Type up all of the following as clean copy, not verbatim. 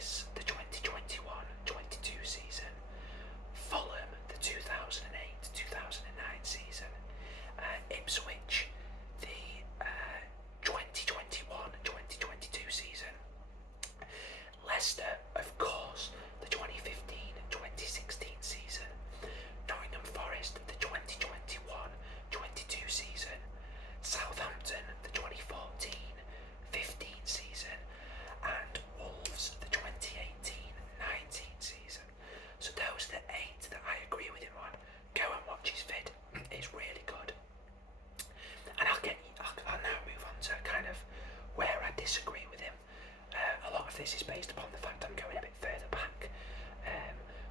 Palace, the 2021-22 season. Fulham, the 2008-2009 season. Ipswich, the 2021-2022 season. Leicester, of course, the 2015-2016 season. Nottingham Forest, the 2021-22 season. Southampton, the 2014-15 season. And Wolves, the 2018-19 season. So those are the 8 that I agree with him on. Go and watch his vid. It's really good. And I'll now move on to kind of where I disagree with him. A lot of this is based upon the fact I'm going a bit further back.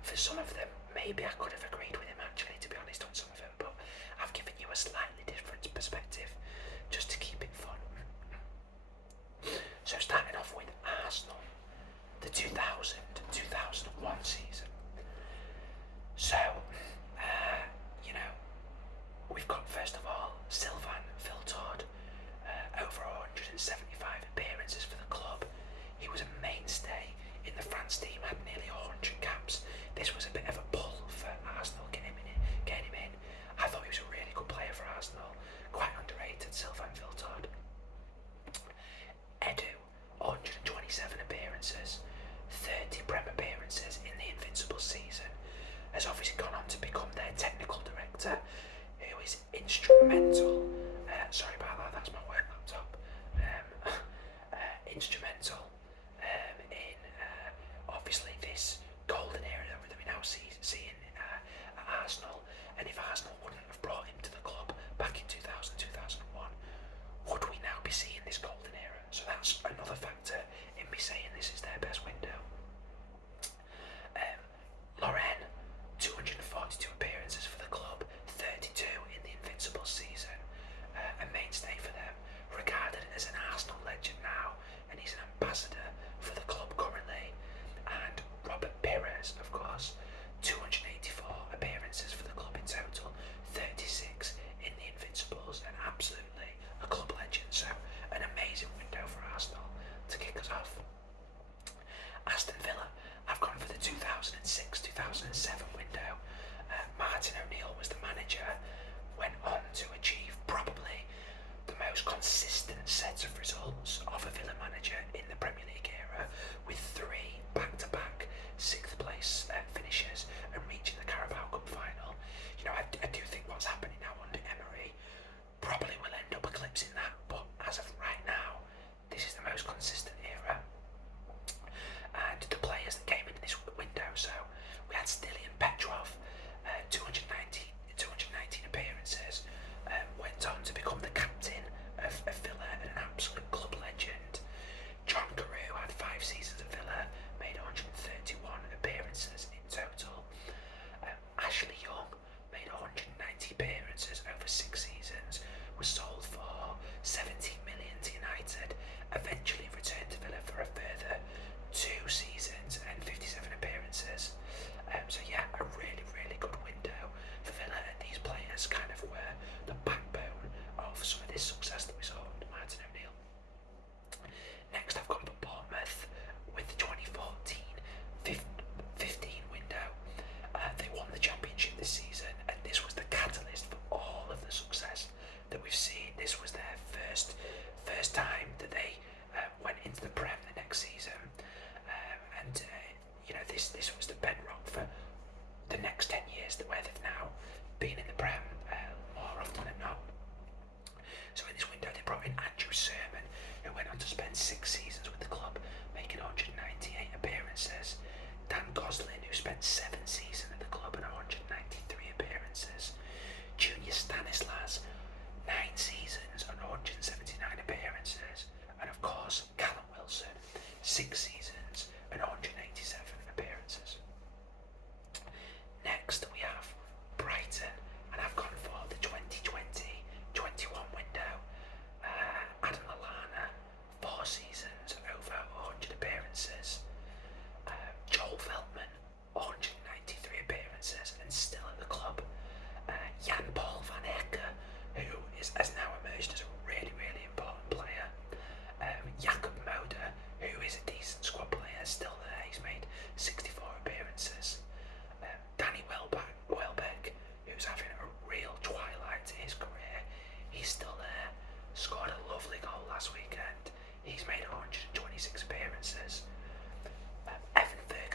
For some of them, maybe I could have agreed with him actually, to be honest, on some of them, but I've given you a slightly different perspective just to keep it fun. So starting off with Arsenal, the 2000-2001 season. So, we've got first of all Sylvain Filtord, over 175 appearances for the club. He was a mainstay in the France team, had nearly 100 caps. This was a bit of a pull for Arsenal getting him in. I thought he was a really good player for Arsenal, quite underrated, Sylvain Filtord. Edu, 127 appearances, 30 Prem appearances in the Invincibles season, has obviously gone on to become their technical director, who is instrumental. Sorry about that, that's my work laptop. Instrumental in obviously this golden era that we now see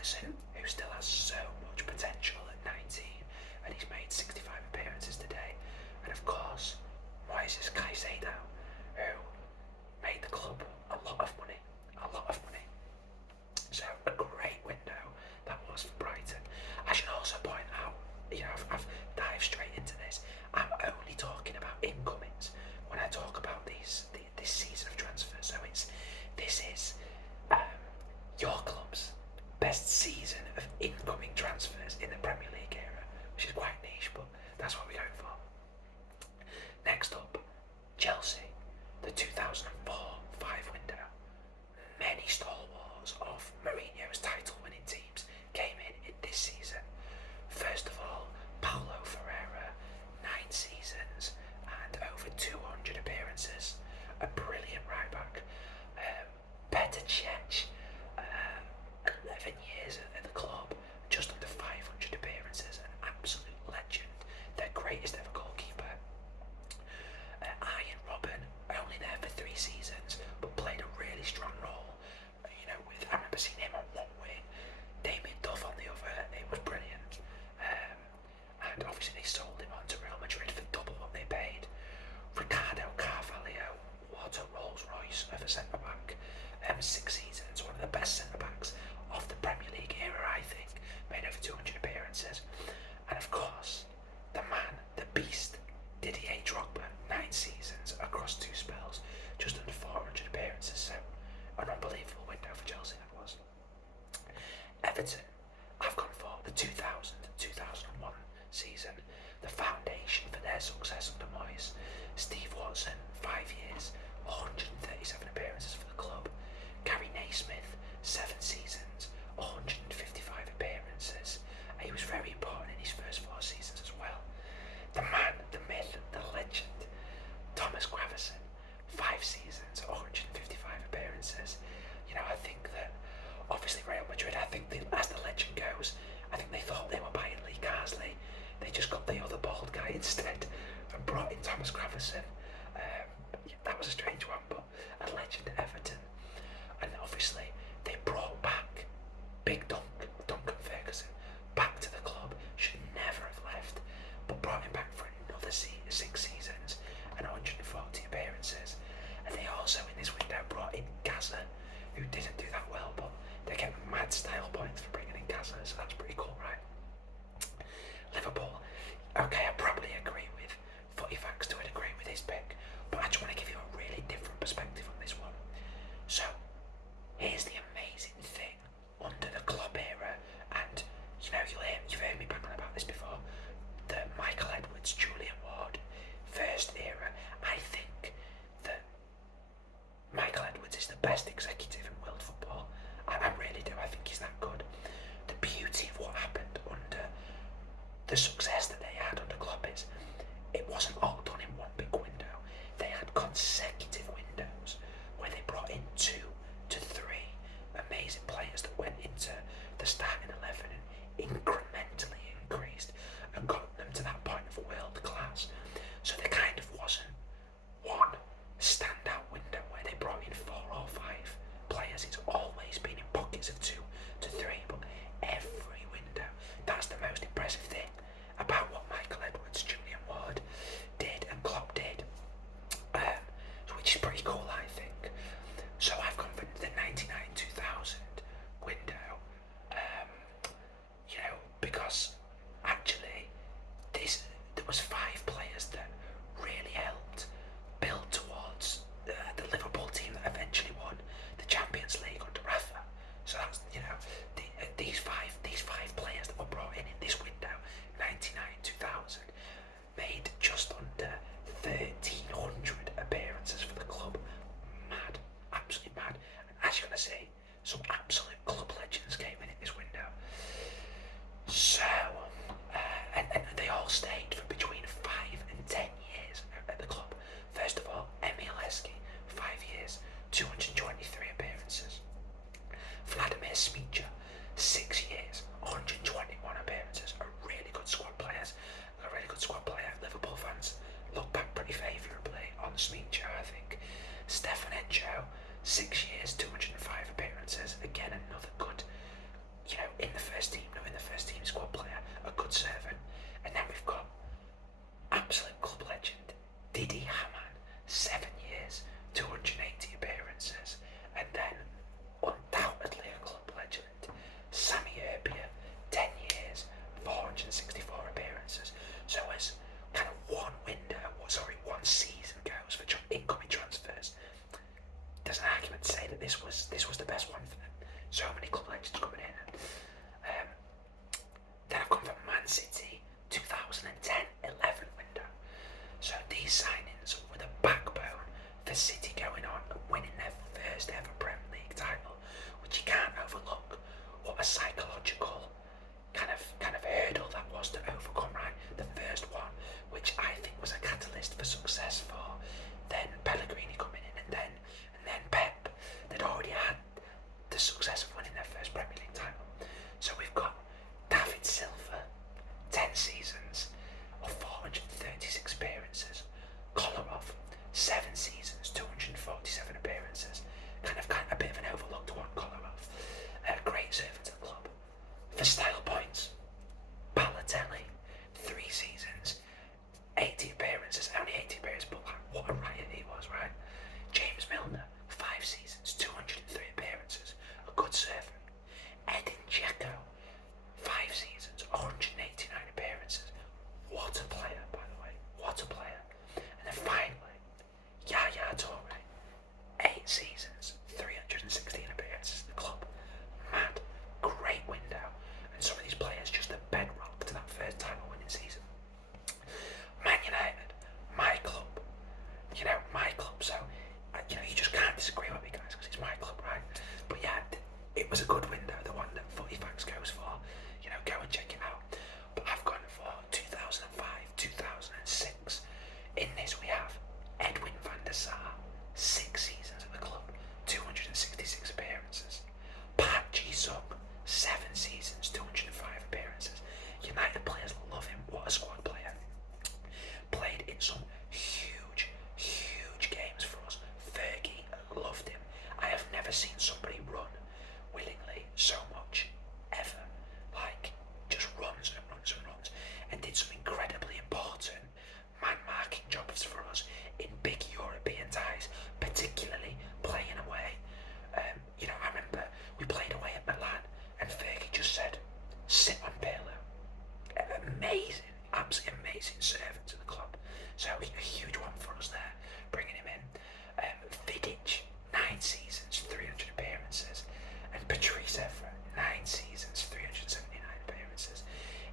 Everton, who still has so much potential at 19, and he's made 65 appearances today. And of course, Moises Caicedo, who made the club a lot of money. So a great window that was for Brighton. I should also point out, I've dived straight into this. I'm only talking about incomings when I talk about this season of transfers. So this is your club's best season of incoming transfers in the Premier League era, which is quite niche, but that's what we're going for. Next up, Chelsea, the 2004-5 window. Many stalwarts of Mourinho's title-winning teams came in this season. First of all, Paulo Ferreira, 9 seasons and over 200 appearances, a brilliant right back. Petr Cech, 11 years at the club, just under 500 appearances, an absolute legend, their greatest ever goalkeeper. Ian Robben, only there for 3 seasons, but played a really strong role. I remember seeing him on one wing, Damien Duff on the other. It was brilliant. And obviously they sold him on to Real Madrid for double what they paid. Ricardo Carvalho, what a Rolls Royce of a centre back. 6 seasons, one of the best centre backs of the Premier League era, I think. Made over 200 appearances. And of course, the man, the beast, Didier Drogba, 9 seasons across 2 spells, just under 400 appearances. So an unbelievable window for Chelsea that was. Everton, I've gone for the 2000-2001 season, the foundation for their success under Moyes. Steve Watson, 5 years, 137 appearances for the club. Gary Naismith, 7 seasons, 155 appearances. He was very important in his first 4 seasons as well. The man, the myth, the legend, Thomas Gravesen, 5 seasons, 155 appearances. I think that obviously Real Madrid, as the legend goes, I think they thought they were buying Lee Carsley. They just got the other bald guy instead and brought in Thomas Gravesen. That was a strange one, but a legend at Everton. And obviously they brought back Big Duncan Ferguson back to the club. Should never have left, but brought him back for another 6 seasons and 140 appearances. And they also in this window brought in Gaza, who didn't do that well, but they get mad style points for bringing in Gaza, so that's pretty cool, right? Liverpool, okay, I probably agree with Footy Facts to a degree with his pick, but I just want to give you a really different perspective on this one. So, here's the amazing thing under the Klopp era, and you've heard me babbling about this before, the Michael Edwards, Julian Ward first era. I think that Michael Edwards is the best executive in world football. I really do. I think he's that good. The beauty of what happened under the success that they had under Klopp is it wasn't all done in one big window. They had consecutive windows where they brought in 2 to 3 amazing players that went into the starting 11 and incrementally increased and got them to that point of world class. So there kind of wasn't one standout window where they brought in 4 or 5 players. It's always been in pockets of 2 to 3, but every window. That's the most impressive thing about what Michael Edwards, Julian Ward did and Klopp did, which is pretty cool, I think. So I've gone for the 99-2000 window, because actually there was 5 players that really helped build towards the Liverpool team that eventually won the Champions League under Rafa. So that's these five players that were brought in this window, 99-2000, made just under 1,300 appearances for the club. Mad, absolutely mad. And as you're gonna see, some absolute club legends came in this window. So legends coming in. Then I've gone for Man City 2010-11 window. So these signings were the backbone for City going on and winning their first ever Premier League title, which you can't overlook. What a psychological kind of hurdle that was to overcome, right? The first one, which I think was a catalyst for success for then Pellegrini coming in, and then Pep. They'd already had the success of winning their first Premier League title. So we've got David Silva, 10 seasons of 436 appearances. Kolarov, 7 seasons, 247 appearances. Kind of a bit of an overlooked one, Kolarov. A great servant of the club. For style points, Balotelli, 3 seasons, 80 appearances, only 80 appearances, but what a riot he was, right? James Milner, 5 seasons, 203 appearances, a good servant. Edin Dzeko, 5 seasons, 189 appearances. What a player, by the way, what a player. And then finally, Yaya Toure, 8 seasons, 316 appearances in the club. Mad, great window. And some of these players just a bedrock to that first title winning season. Man United, my club. My club, so you just can't disagree with me, guys, because it's my club, right? But yeah, it was a good window, the one that Footy Facts goes for. Go and check it out. But I've gone for 2005, 2006. In this we have Edwin van der Sar, 6 seasons at the club, 266 appearances. Park Ji-sung, 7 seasons, 205 appearances. United players love him. What a squad player. Played in some huge games for us. Fergie loved him. I have never seen somebody run willingly so much ever. Just runs and did some incredibly important man-marking jobs for us in big European ties, particularly playing away. I remember we played away at Milan and Fergie just said, sit on Pirlo. Amazing, absolutely amazing servant to the club. So a huge one for us there, bringing him in. Vidic, 9 seasons, 300 appearances. And Patrice Evra, 9 seasons, 379 appearances.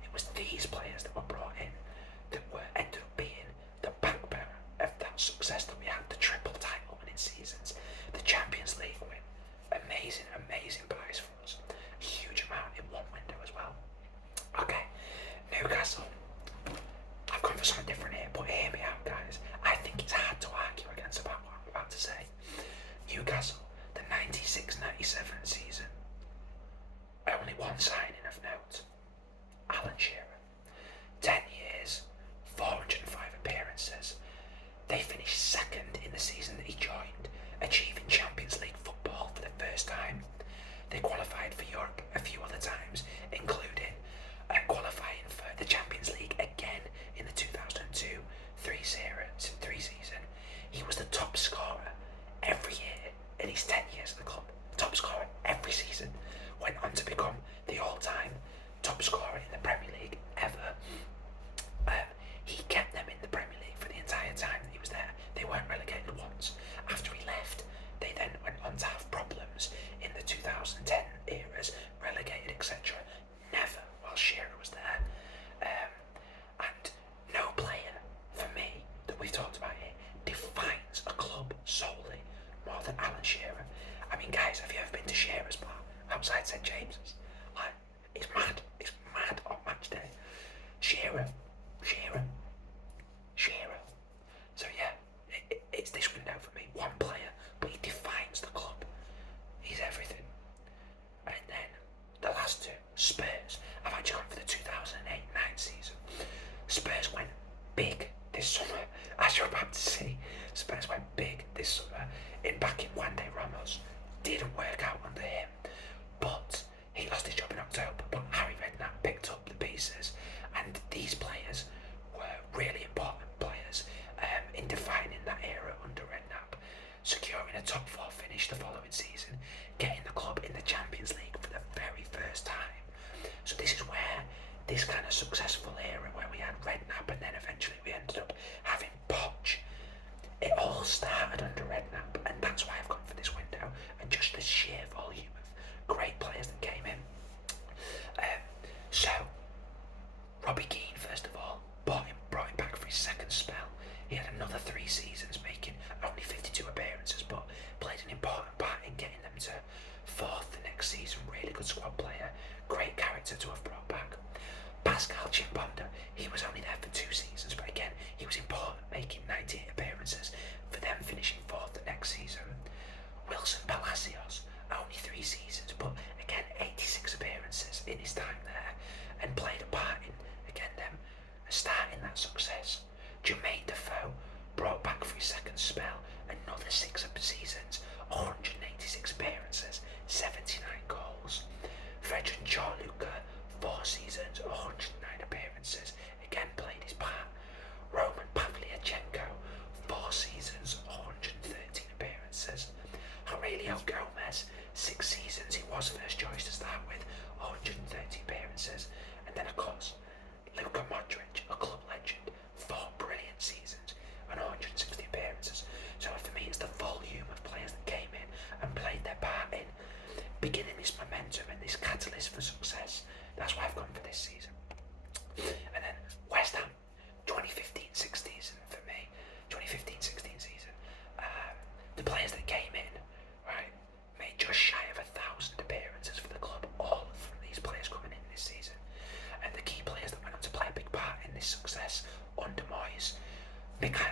It was these players that were brought in that ended up being the backbone of that success that we had, the triple title winning seasons, the Champions League win. Amazing buys for us. A huge amount in one window as well. Okay, Newcastle. I've gone for something different here, but hear me out, guys. I think it's hard to argue against about what I'm about to say. Newcastle, the 96-97 season. Only one signing of note. Alan Shearer. 10 years, 405 appearances. They finished second in the season that he joined, achieving Champions League football for the first time. They qualified for Europe a few other times, including qualifying for the Champions League again in the 2002-03 season. He was the top scorer every year in his 10 years at the club. Top scorer every season. Went on to become the all-time top scorer in the Premier League ever. He kept them in the Premier League for the entire time that he was there. They weren't relegated once. After he left, they then went on to have problems in the 2010 eras, relegated, etc. Never while Shearer was there. And no player, for me, that we've talked about here, defines a club solely more than Alan Shearer. I mean, guys, have you ever been to Shearer's bar outside St James's? It's mad on match day. Shearer. So yeah, it's this window for me. One player, but he defines the club. He's everything. And then the last two, Spurs. I've actually gone for the 2008-9 season. Spurs went big this summer, as you're about to see. Spurs went big this summer in backing Wande Ramos. Didn't work out under him, but he lost his job in October. But Harry Redknapp picked up the pieces, and these players were really important players in defining that era under Redknapp, securing a top 4 finish the following season, getting the club in the Champions League for the very first time. So this is where this kind of successful era where we had Redknapp and then eventually we ended up having Poch. It all started under Redknapp, and that's why I've gone for this window, and just the sheer volume of great players that came success in his time there and played a part in, again, them starting that success. Jermaine Defoe brought back for his second spell another 6 seasons, 186 appearances, 79 goals. Veteran Charluka, 4 seasons, 109 appearances, again played his part. Roman Pavlyuchenko, 4 seasons, 113 appearances. Aurelio Gomez, 6 seasons, he was first choice to start with, 130 appearances. And then of course, Luka Modric, a club legend, 4 brilliant seasons and 160 appearances. So for me, it's the volume of players that came in and played their part in beginning this momentum and this catalyst for success. That's why I've gone for this season. And then West Ham, 2015-16 season for me. 2015-16 season. The players that came in, right, made just shy of 1,000 appearances for the club. All from these players coming in this season. And the key players that went on to play a big part in this success under Moyes: Mikhail